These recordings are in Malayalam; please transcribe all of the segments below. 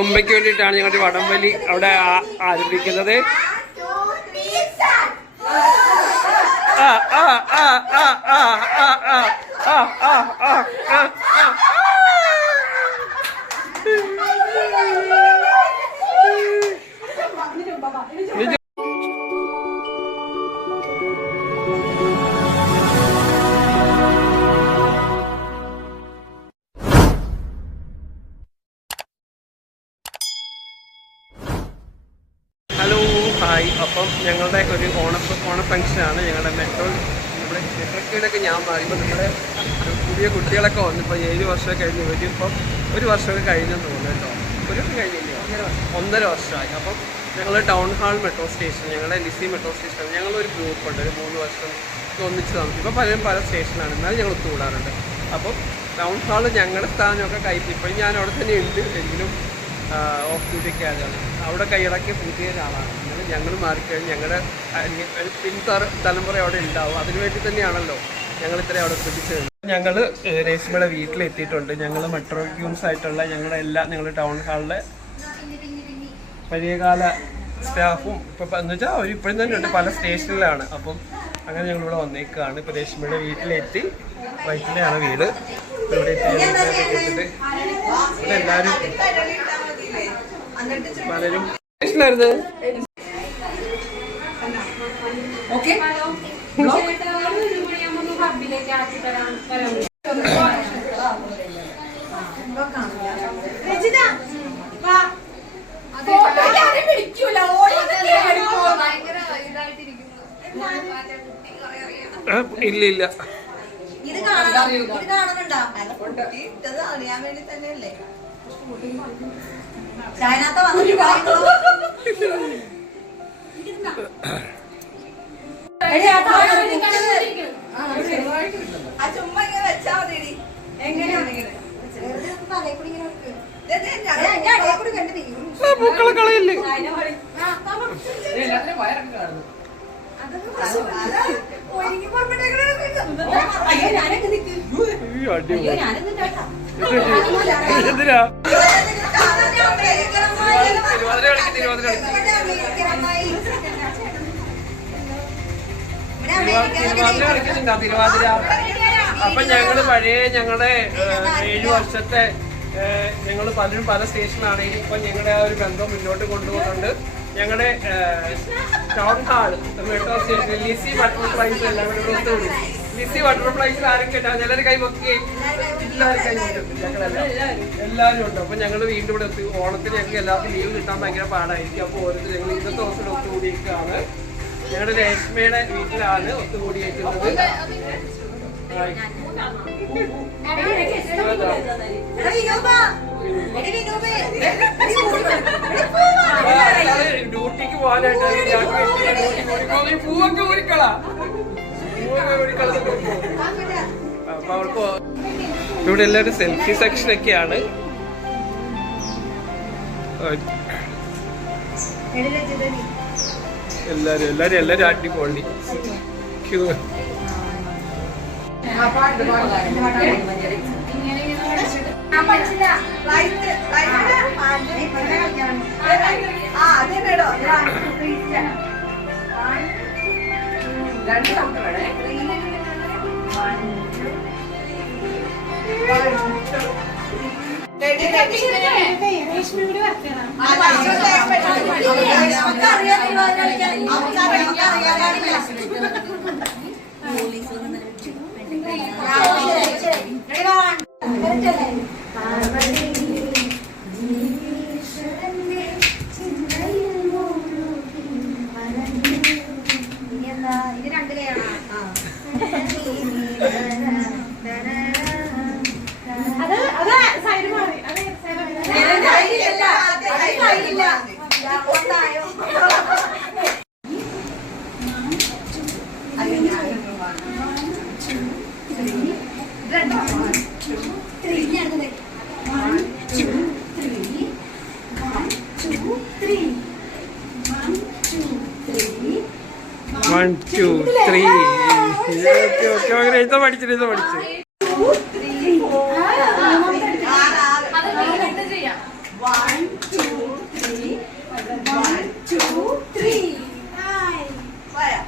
ഉമ്മയ്ക്ക് വേണ്ടിയിട്ടാണ് ഞങ്ങളുടെ വടംവലി അവിടെ ആരംഭിക്കുന്നത്. ഹായ്, അപ്പം ഞങ്ങളുടെ ഒരു ഓണ ഫംഗ്ഷനാണ്. ഞങ്ങളുടെ നമ്മുടെ മെട്രോക്കിലൊക്കെ ഞാൻ പറയുമ്പോൾ നമ്മുടെ പുതിയ കുട്ടികളൊക്കെ വന്നു. ഇപ്പോൾ 7 വർഷം കഴിഞ്ഞ് വരും. ഇപ്പം 1 വർഷമൊക്കെ കഴിഞ്ഞെന്ന് തോന്നുന്നു കേട്ടോ. 1 വർഷം കഴിഞ്ഞില്ലേ? 1.5 വർഷമായി. അപ്പം ഞങ്ങൾ ടൗൺ ഹാൾ മെട്രോ സ്റ്റേഷൻ, ഞങ്ങളുടെ ലിസി മെട്രോ സ്റ്റേഷൻ, ഞങ്ങളൊരു ഗ്രൂപ്പുണ്ട്. ഒരു 3 വർഷം ഒന്നിച്ച് താമസിക്കും. ഇപ്പോൾ പലരും പല സ്റ്റേഷനാണ്, എന്നാലും ഞങ്ങൾ ഒത്തുകൂടാറുണ്ട്. അപ്പം ടൗൺ ഹാൾ ഞങ്ങളുടെ സ്ഥാനമൊക്കെ കയറ്റി. ഇപ്പോഴും ഞാൻ അവിടെ തന്നെ ഉണ്ട്, എങ്കിലും ഓഫ് ഡ്യൂട്ടിക്ക് ആയതാണ്. അവിടെ കൈയടക്കി പുതിയ ഒരാളാണ്. എന്നാലും ഞങ്ങൾ മാറിക്കഴിഞ്ഞ് ഞങ്ങളുടെ തലമുറ അവിടെ ഉണ്ടാവും. അതിനുവേണ്ടി തന്നെയാണല്ലോ ഞങ്ങൾ ഇത്രയും അവിടെ പിടിച്ചത്. ഞങ്ങൾ രേഷ്മയുടെ വീട്ടിലെത്തിയിട്ടുണ്ട്. ഞങ്ങൾ മെട്രോ ക്യൂൻസ് ആയിട്ടുള്ള ഞങ്ങളുടെ ടൗൺ ഹാളിലെ പഴയകാല സ്റ്റാഫും ഇപ്പം എന്ന് വെച്ചാൽ അവർ ഇപ്പോഴും തന്നെ ഉണ്ട്, പല സ്റ്റേഷനിലാണ്. അപ്പം അങ്ങനെ ഞങ്ങളിവിടെ വന്നേക്കാണ്. ഇപ്പോൾ രേഷ്മയുടെ വീട്ടിലെത്തി. വൈറ്റിലെയാണ് വീട്. ഇവിടെ എത്തിയിട്ട് ഇവിടെ എല്ലാവരും പലരും സ്റ്റേഷനിലായിരുന്നു. ഇല്ല ഇല്ല, ഇത് കാണുന്നുണ്ടോ? അറിയാൻ വേണ്ടി തന്നെയല്ലേ ചൈനത്തെ വന്നിട്ട് ചുമ്മാ ഇങ്ങനെ വെച്ചാ മതി. പൂക്കളെ കളയില്ലേ? എന്തിനാ തിരുവാതിര? അപ്പൊ ഞങ്ങളുടെ 7 വർഷത്തെ ഞങ്ങൾ പലരും പല സ്റ്റേഷനാണെങ്കിൽ ഇപ്പൊ ഞങ്ങളുടെ ആ ഒരു ബന്ധം മുന്നോട്ട് കൊണ്ടുപോകുന്നുണ്ട്. ഞങ്ങളുടെ town hall metro station Lisie butterflies എല്ലാവരും ഒത്തുകൂടി. ലിസി ബട്ടർഫ്ലൈസിൽ ആരും കേട്ടാ ചിലർ കൈ വെക്കുകയും എല്ലാവരും കൈ വെക്കും. എല്ലാവരും ഉണ്ട്. അപ്പൊ ഞങ്ങൾ വീണ്ടും ഇവിടെ എത്തി. ഓണത്തിന് ഞങ്ങൾക്ക് എല്ലാവർക്കും ലീവ് കിട്ടാൻ ഭയങ്കര പാടായിരിക്കും. അപ്പോൾ ഓരോരുത്തർ ഞങ്ങൾ ഇന്നത്തെ ദിവസം ഒത്തുകൂടിയേക്കാണ്. ഞങ്ങളുടെ രേഷ്മയുടെ വീട്ടിലാണ് ഒത്തുകൂടിയേക്കുന്നത്. ഡ്യൂട്ടിക്ക് പോകാനായിട്ട് പൂവൊക്കെ ഊരിക്കള. അപ്പൊ അവർക്ക് ഇവിടെ എല്ലാവരും സെൽഫി സെക്ഷനൊക്കെയാണ്. എല്ലാരും അടിപൊളി. One, two, three. Okay. ഇത് പഠിച്ചു. One, 1, 2, 3. പോയാ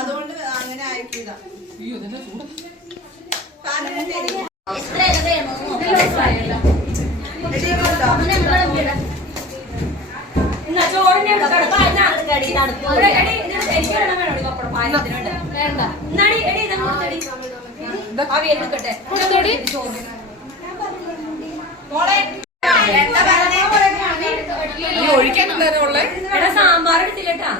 അതുകൊണ്ട് അങ്ങനെ ആയിരിക്കില്ല. സാമ്പാർ എടുത്തില്ലട്ടാ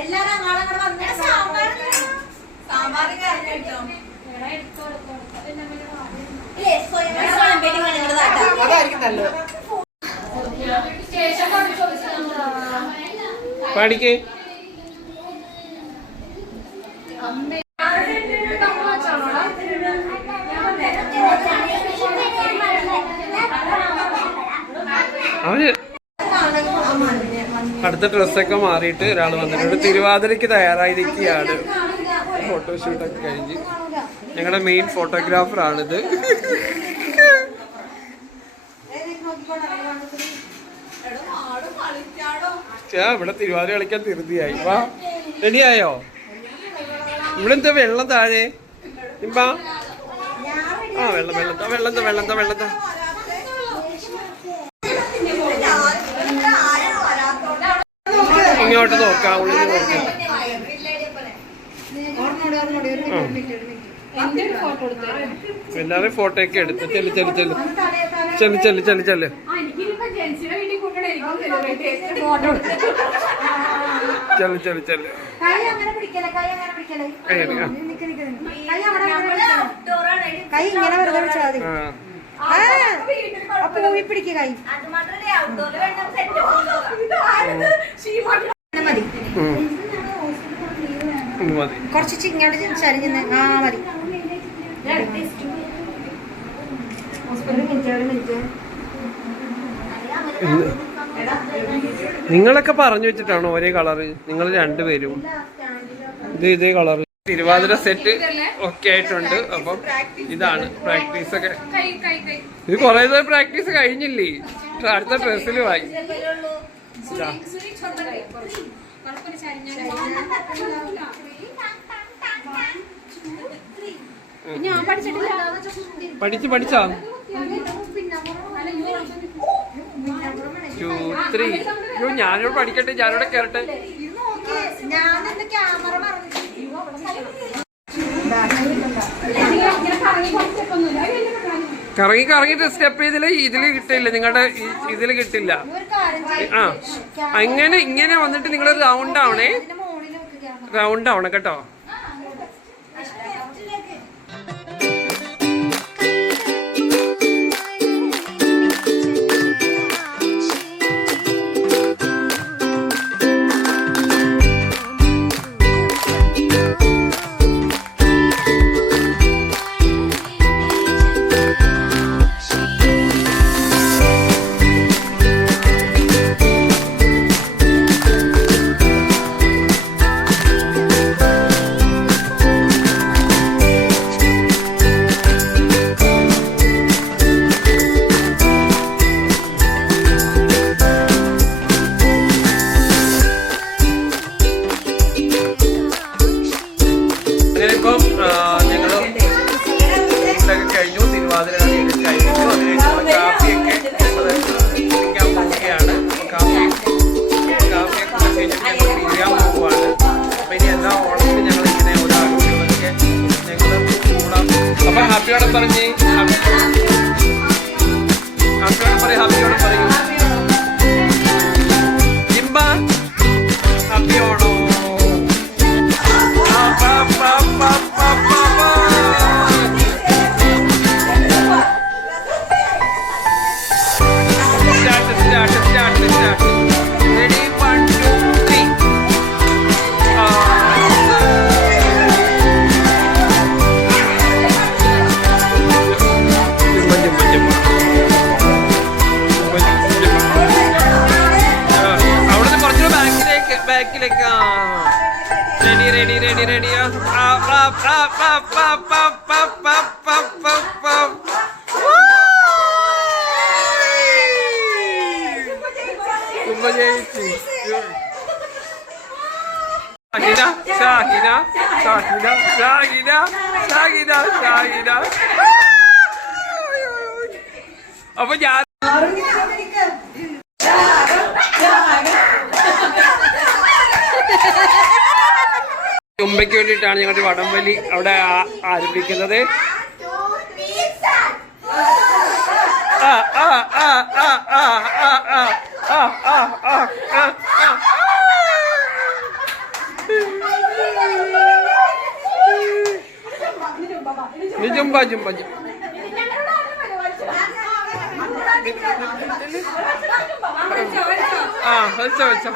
എല്ലാരും അങ്ങോട്ട് വന്നേ സാമ്പാർ പഠിക്കേ അവന് അടുത്ത ഡ്രസ്സൊക്കെ മാറിയിട്ട് ഒരാൾ വന്നിട്ടുണ്ട്. തിരുവാതിരയ്ക്ക് തയ്യാറായിരിക്കുകയാണ്. ഫോട്ടോഷൂട്ടൊക്കെ കഴിഞ്ഞ് ഞങ്ങളുടെ മെയിൻ ഫോട്ടോഗ്രാഫറാണിത്. ഇവിടെ തിരുവാതിര കളിക്കാൻ ധൃതിയായി. വാ, റെഡിയായോ? ഇവിടെ എന്താ വെള്ളം താഴെ? ഇമ്പാ ആ വെള്ളം വെള്ളത്താ വെള്ളത്താ വെള്ളത്താ വെള്ളത്താ. ഇങ്ങോട്ട് നോക്കാം, ഉള്ളിൽ നോക്കാം. എല്ലാവരും ഫോട്ടോ ഒക്കെ എടുത്ത് ചെല്ലു ചെല്ലു ചെല്ലു ചെല്ലു ചെല്ലു ചെല്ലു ചെല്ലു. ചെല്ലു ചെല്ലു ചെല്ലു. കൈ ഇങ്ങനെ വെറുതെ വെച്ചാൽ മതി. പിടിക്കുക കൈ മതി. കുറച്ച് ചിങ്ങോട്ട് ചരിഞ്ഞ് ആ മതി. നിങ്ങളൊക്കെ പറഞ്ഞു വെച്ചിട്ടാണോ ഒരേ കളറ്? നിങ്ങൾ രണ്ടുപേരും ഇതേ കളറ്. തിരുവാതിര സെറ്റ് ഒക്കെ ആയിട്ടുണ്ട്. അപ്പം ഇതാണ് പ്രാക്ടീസ് ഒക്കെ. ഇത് കുറെ ദിവസം പ്രാക്ടീസ് കഴിഞ്ഞില്ലേ? അടുത്ത ഡ്രസ്സിലുമായി. പഠിച്ചാ 2 3. ഞാനിവിടെ പഠിക്കട്ടെ, ഞാനിവിടെ കേറട്ടെ. കറങ്ങി കറങ്ങിട്ട് സ്റ്റെപ്പ് ഇതില് കിട്ടില്ല, നിങ്ങളുടെ ഇതില് കിട്ടില്ല. ആ അങ്ങനെ ഇങ്ങനെ വന്നിട്ട് നിങ്ങൾ റൗണ്ട് ആവണേ, റൗണ്ട് ആവണം കേട്ടോ. കഴിഞ്ഞു, തിരുവാതിര കളിയൊക്കെ കഴിഞ്ഞു. അതിനുശേഷം കാപ്പിയൊക്കെ കുടിക്കാൻ പോവുകയാണ്. കാപ്പിയൊക്കെ കുടിച്ച് ഞങ്ങൾ പിരിയാൻ പോവുകയാണ്. അപ്പൊ ഇനി എല്ലാ ഓണത്തിന് ഞങ്ങൾ ഇങ്ങനെ ഓരോ ആഘോഷങ്ങളൊക്കെ ഞങ്ങൾ കൂടാം. അപ്പൊ ഹാപ്പിയോടെ പറഞ്ഞേ, ഹാപ്പിയോടെ പറയും, ഹാപ്പിയോടെ പറയൂ. ജിംബ ഹാപ്പി ഓണോ. Ready, 1, 2, 3. അവിടുന്ന് കുറച്ചുകൂടെ ബാക്കിലേക്ക്. Ready ready ready ready. അപ്പൊ ഞാൻ തുമ്പയ്ക്ക് വേണ്ടിയിട്ടാണ് ഞങ്ങളുടെ വടംവലി അവിടെ ആരംഭിക്കുന്നത്. ജുംബ ജുംബ വെച്ചോ വെച്ചോ.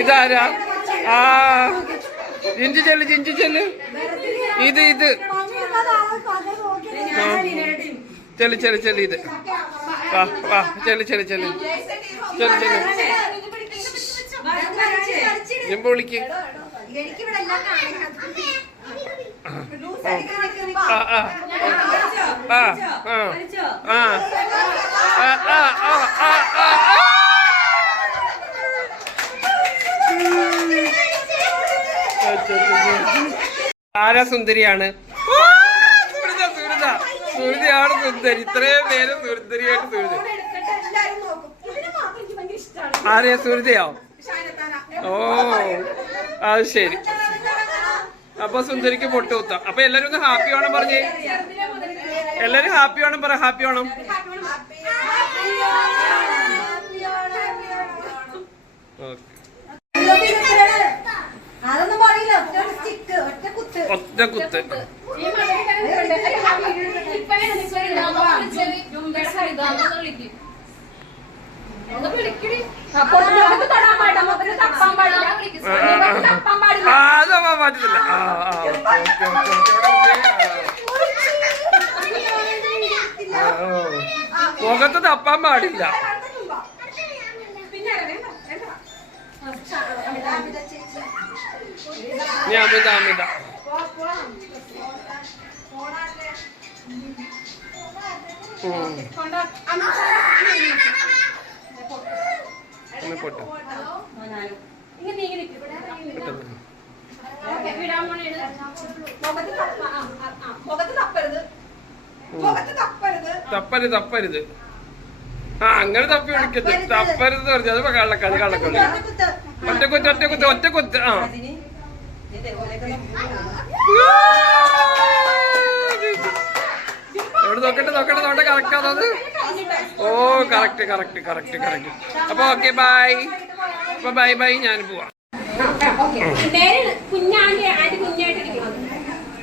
ഇതാരാ? ജിഞ്ചു ചെല്ല്. ഇത് ചെല് ഇത്. വാ ചെല് ജിംബ വിളിക്ക്. ആരാ സുന്ദരിയാണ്? സുഹൃതിയാണ് സുന്ദരി. ഇത്രയും പേര് സുന്ദരിയായിട്ട് സുഹൃതി. ആരെയാ? സുഹൃതിയോ? ഓ അത് ശരി. അപ്പൊ സുന്ദരിക്ക് പൊട്ടുകുത്താം. അപ്പൊ എല്ലാരും ഒന്ന് ഹാപ്പി ഓണം പറഞ്ഞേ. എല്ലാരും ഹാപ്പി ഓണം പറ. ഹാപ്പി ഓണം. ഒറ്റ കുത്ത്. പറ്റില്ല. മുഖത്ത് തപ്പാൻ പാടില്ല. അമിത പൊട്ടു. തപ്പരുത്. ആ അങ്ങനെ തപ്പി വിളിക്കരുത്. തപ്പരുത് പറഞ്ഞു. അതിപ്പോ കള്ളക്കളി കള്ളക്കളി. ഒറ്റക്കുത്ത് ഒറ്റക്കുത്ത് ഒറ്റക്കുത്ത്. ആ എവിടെ നോക്കട്ടെ നോക്കട്ടെ നോക്കട്ടെ കറക്റ്റ് ആണത്. ഓ കറക്റ്റ് കറക്റ്റ് കറക്റ്റ് കറക്റ്റ്. അപ്പൊ ഓക്കെ ബൈ. അപ്പൊ ബൈ ബൈ. ഞാൻ പോവാം.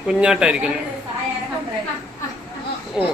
കുഞ്ഞാട്ടായിരിക്കും. ഓ